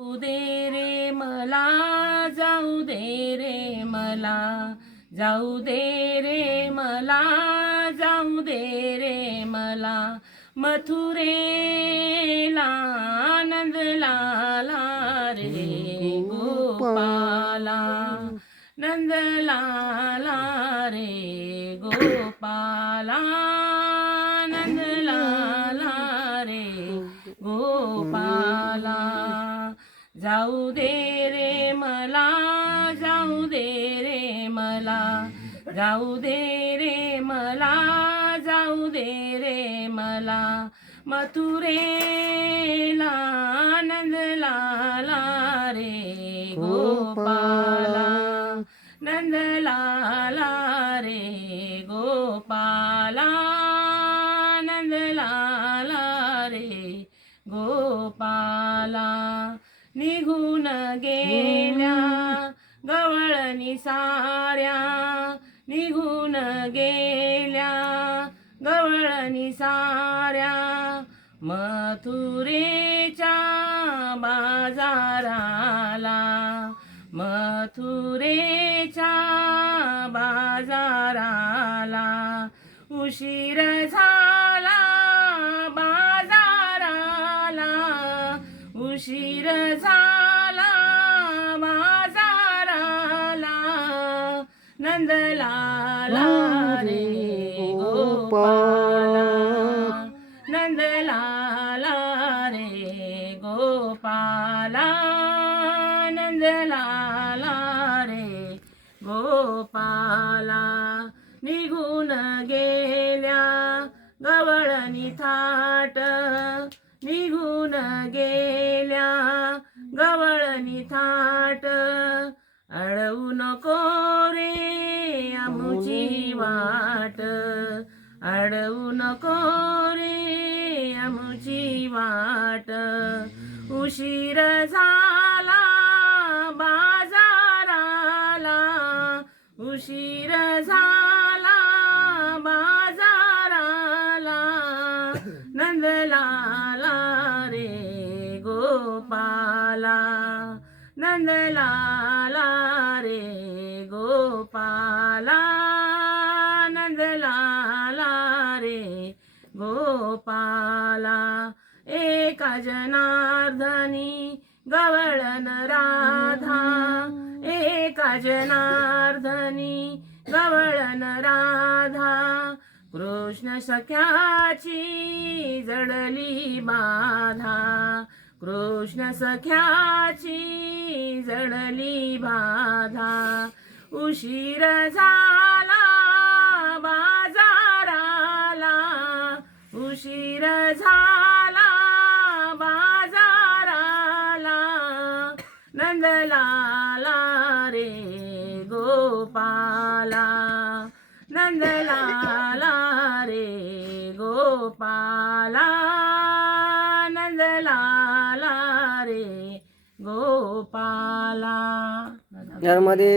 जाऊ दे रे मला, जाऊ दे रे मला, जाऊ दे रे मला, जाऊ दे रे मला, मथुरेला आनंद लाला रे गोपाला, नंद लाला रे गोपाला, नंद लाला रे गोपाला, जाऊ दे रे मला, जाऊ दे रे मला, जाऊ दे रे मला, जाऊ दे रे मला, मथुरेला आनंद लाला रे गोपाला, नंद लाला रे गोपाला, नंद लाला रे गोपाला, निघून गेल्या गवळणी साऱ्या, निघून गेल्या गवळणी साऱ्या, मथुरेच्या बाजाराला, मथुरेच्या बाजाराला, उशीर झाला बाजाराला, उशीर झाला बाजाराला, नंदलाला रे गोपाला, नंदलाला रे गोपाला, नंदलाला रे गोपाला, निघून गेल्या गवळणी थाट, निघून गेल्या गवळणी थाट, अडवू नको रे आमुची वाट, अडवू नको रे आमुची वाट, उशीर झाला बाजाराला, उशीर झाला बाजाराला, नंदलाला रे गोपाला, नंदलाला रे गोपाला, नंदलाला रे गोपाला, एका जनार्दनी गवळण राधा, एका जनार्दनी गवळण राधा, कृष्ण सख्याची जडली बाधा, कृष्ण सख्याची जडली बाधा, उशीर झाला बाजाराला, उशीर झाला बाजाराला, नंदलाला रे गोपाला, नंदलाला रे गोपाला, नंदलाला रे गोपाला. नर्मदे.